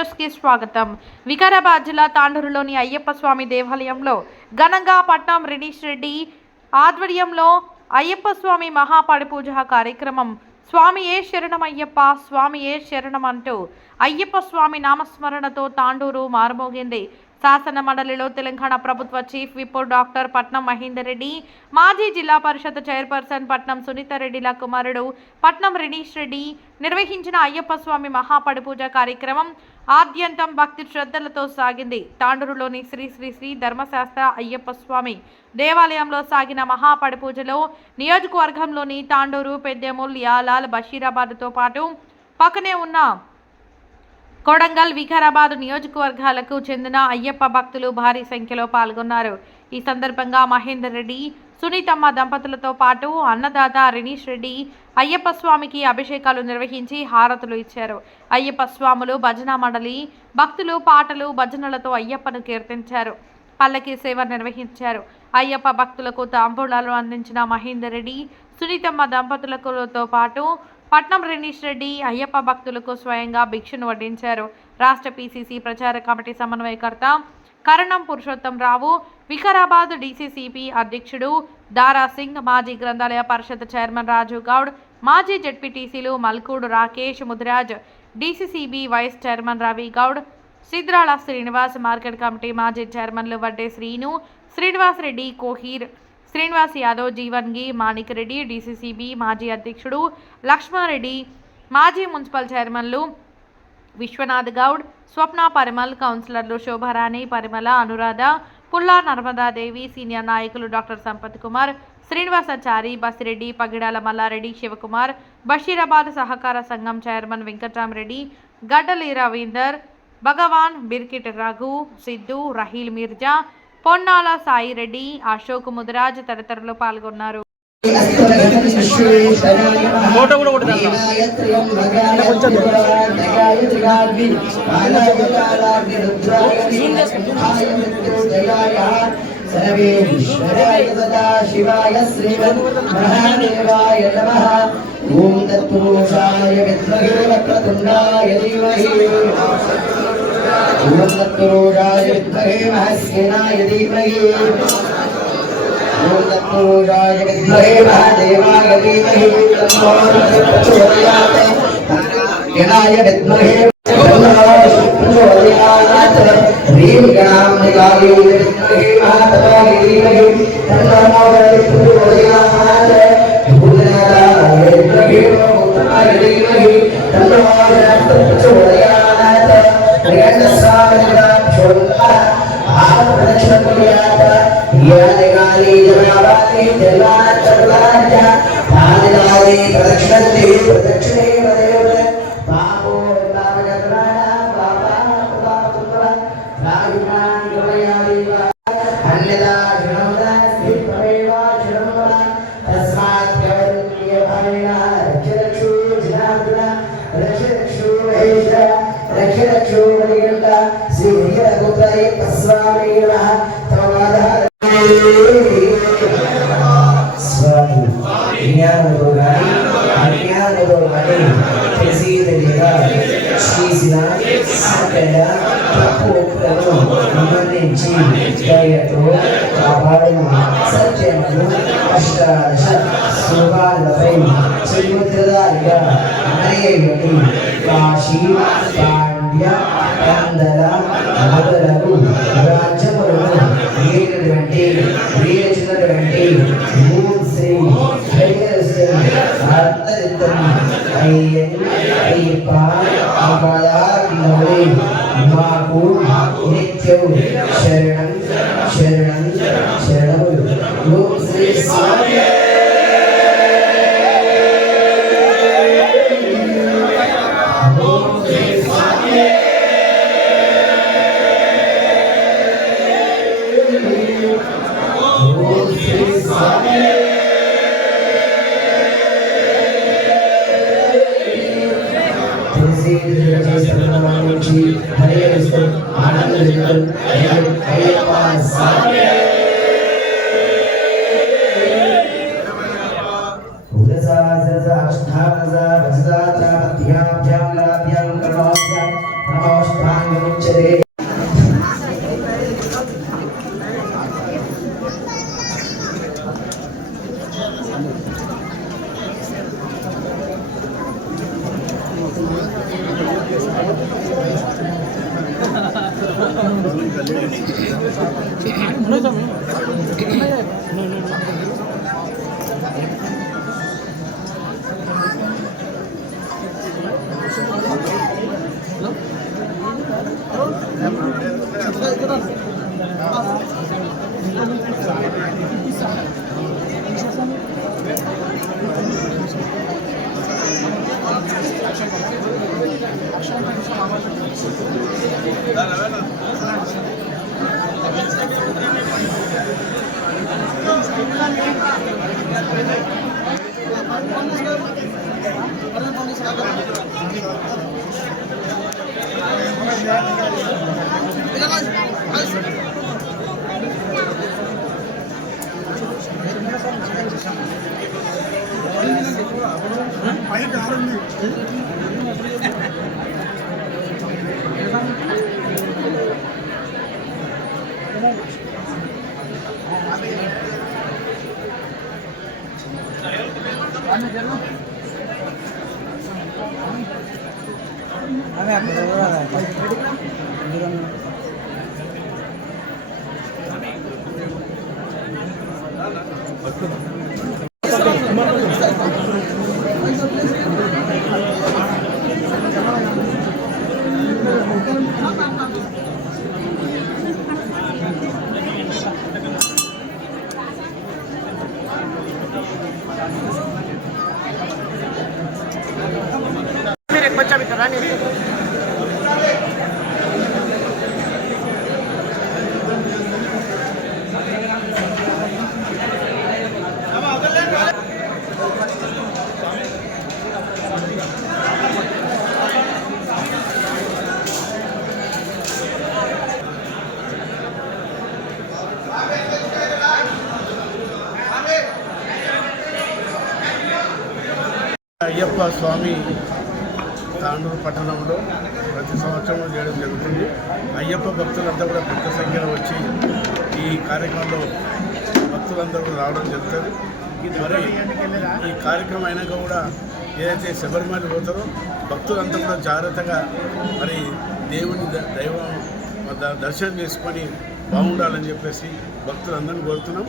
News కి స్వాగతం. వికారాబాద్ జిల్లా తాండూరులోని అయ్యప్ప స్వామి దేవాలయంలో ఘనంగా పట్నం రినీష్ రెడ్డి ఆధ్వర్యంలో అయ్యప్ప స్వామి మహాపడి పూజ కార్యక్రమం. స్వామియే శరణమయ్యప్ప, స్వామియే శరణం అంటూ అయ్యప్ప స్వామి నామస్మరణతో తాండూరు మారుమోగింది. శాసన మండలిలో తెలంగాణ ప్రభుత్వ చీఫ్ విప్ డాక్టర్ పట్నం మహేందర్ రెడ్డి, మాజీ జిల్లా పరిషత్ చైర్పర్సన్ పట్నం సునీతారెడ్డిల కుమారుడు పట్నం రినీష్ రెడ్డి నిర్వహించిన అయ్యప్ప స్వామి మహాపడి పూజ కార్యక్రమం ఆద్యంతం భక్తి శ్రద్ధలతో సాగింది. తాండూరులోని శ్రీ శ్రీ శ్రీ ధర్మశాస్త్ర అయ్యప్ప స్వామి దేవాలయంలో సాగిన మహాపడి పూజలో నియోజకవర్గంలోని తాండూరు, పెద్దెముల్, యాలాల్, బషీరాబాద్తో పాటు పక్కనే ఉన్న కొడంగల్, వికారాబాద్ నియోజకవర్గాలకు చెందిన అయ్యప్ప భక్తులు భారీ సంఖ్యలో పాల్గొన్నారు. ఈ సందర్భంగా మహేందర్ రెడ్డి, సునీతమ్మ దంపతులతో పాటు అన్నదాత రినీష్ రెడ్డి అయ్యప్ప స్వామికి అభిషేకాలు నిర్వహించి హారతులు ఇచ్చారు. అయ్యప్ప స్వాములు భజన మండలి భక్తులు పాటలు, భజనలతో అయ్యప్పను కీర్తించారు. పల్లకి సేవ నిర్వహించారు. అయ్యప్ప భక్తులకు తాంబూలాలు అందించిన మహేందర్ రెడ్డి, సునీతమ్మ దంపతులతో పాటు పట్నం రినీష్ రెడ్డి అయ్యప్ప భక్తులకు స్వయంగా భిక్షను వడ్డించారు. రాష్ట్ర పిసిసి ప్రచార కమిటీ సమన్వయకర్త కరణం పురుషోత్తం రావు, వికారాబాద్ డిసిసిపి అధ్యక్షుడు దారా సింగ్, మాజీ గ్రంథాలయ పరిషత్ చైర్మన్ రాజు గౌడ్, మాజీ జెడ్పీటీసీలు మల్కూడు Rakesh, Mudiraj, DCCB vice chairman Ravi Goud, సిద్రాళ Srinivas, market committee మాజీ చైర్మన్లు వడ్డే శ్రీను, శ్రీనివాస్ రెడ్డి, కోహీర్, శ్రీనివాస్ యాదవ్, జీవన్గి, మాణిక్ రెడ్డి, డిసిసిబి మాజీ అధ్యక్షుడు లక్ష్మారెడ్డి, మాజీ మున్సిపల్ చైర్మన్లు విశ్వనాథ్ గౌడ్, స్వప్న పరిమల్, కౌన్సిలర్లు శోభారాణి, పరిమళ, అనురాధ, పుల్లా నర్మదాదేవి, సీనియర్ నాయకులు డాక్టర్ సంపత్ కుమార్, శ్రీనివాసాచారి, బసిరెడ్డి, పగిడాల మల్లారెడ్డి, శివకుమార్, బషీరాబాద్ సహకార సంఘం చైర్మన్ వెంకట్రామరెడ్డి, గడ్డలి రవీందర్, భగవాన్, బిర్కిట్ రఘు, సిద్ధు, రహీల్ మిర్జా, పొన్నాల సాయిరెడ్డి, అశోక్, ముదిరాజ్ తదితరులు పాల్గొన్నారు. శివాయ శ్రీమన్మహాదేవాయ నమః. ఓం తత్పురుషాయ విద్మహే వక్రతుండాయ ధీమహి, ఓం తత్పురుషాయ విద్మహే మహస్సేనాయ ధీమహి, ఓం తత్పురుషాయ విద్మహే మహాదేవాయ ధీమహి, తన్నో ప్రచోదయాత్. గణాయ విద్మహే ప్రచోదయాత్. హ్రీం గణాంబికాయ విద్మహే మహాదేవాయ ధీమహి, తన్నో ప్రచోదయాత్. భూతనాథాయ విద్మహే మహాదేవాయ ధీమహి, తన్నో ప్రచోదయాత్. సత్యములు అష్టాదశ శోభాలపై సముద్రదారిగా అనేయుడి కాశీ, పాండ్య, కందల మొదలగు రాజ్యములను వీరినటువంటి ఓం శ్రీ అయ్యప్ప మాకు నిత్యం శరణం శరణం శరణములు. ఓం శ్రీ స్వామి. నమస్కారం. मुच्यते అయ్యప్ప స్వామి తాండూరు పట్టణంలో ప్రతి సంవత్సరం చేయడం జరుగుతుంది. అయ్యప్ప భక్తులంతా కూడా పెద్ద సంఖ్యలో వచ్చి ఈ కార్యక్రమంలో భక్తులందరూ కూడా రావడం జరుగుతుంది. మరి ఈ కార్యక్రమం అయినాక కూడా ఏదైతే శబరిమల పోతారో భక్తులంతా కూడా జాగ్రత్తగా మరి దేవుని దైవం దర్శనం చేసుకొని బాగుండాలని చెప్పేసి భక్తులందరినీ కోరుతున్నాం.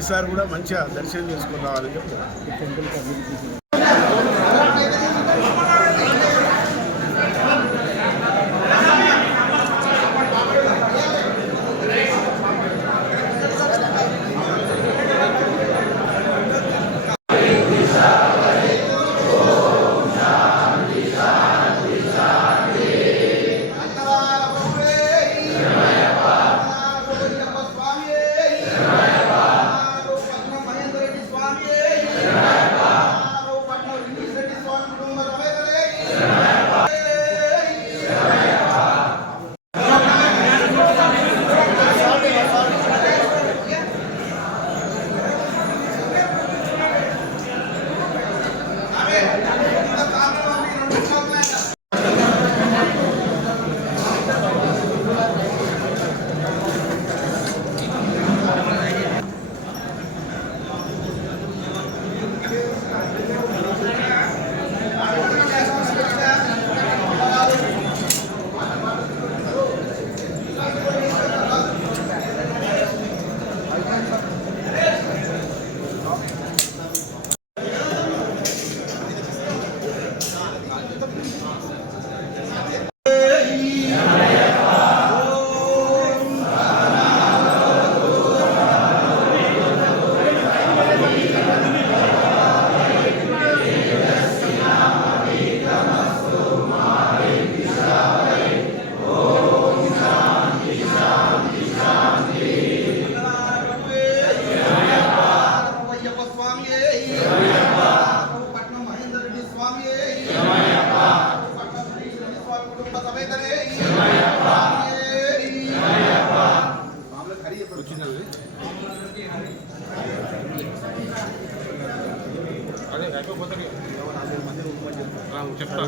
ఈసారి కూడా మంచిగా దర్శనం చేసుకొని రావాలని చెప్తున్నాం. చెప్తా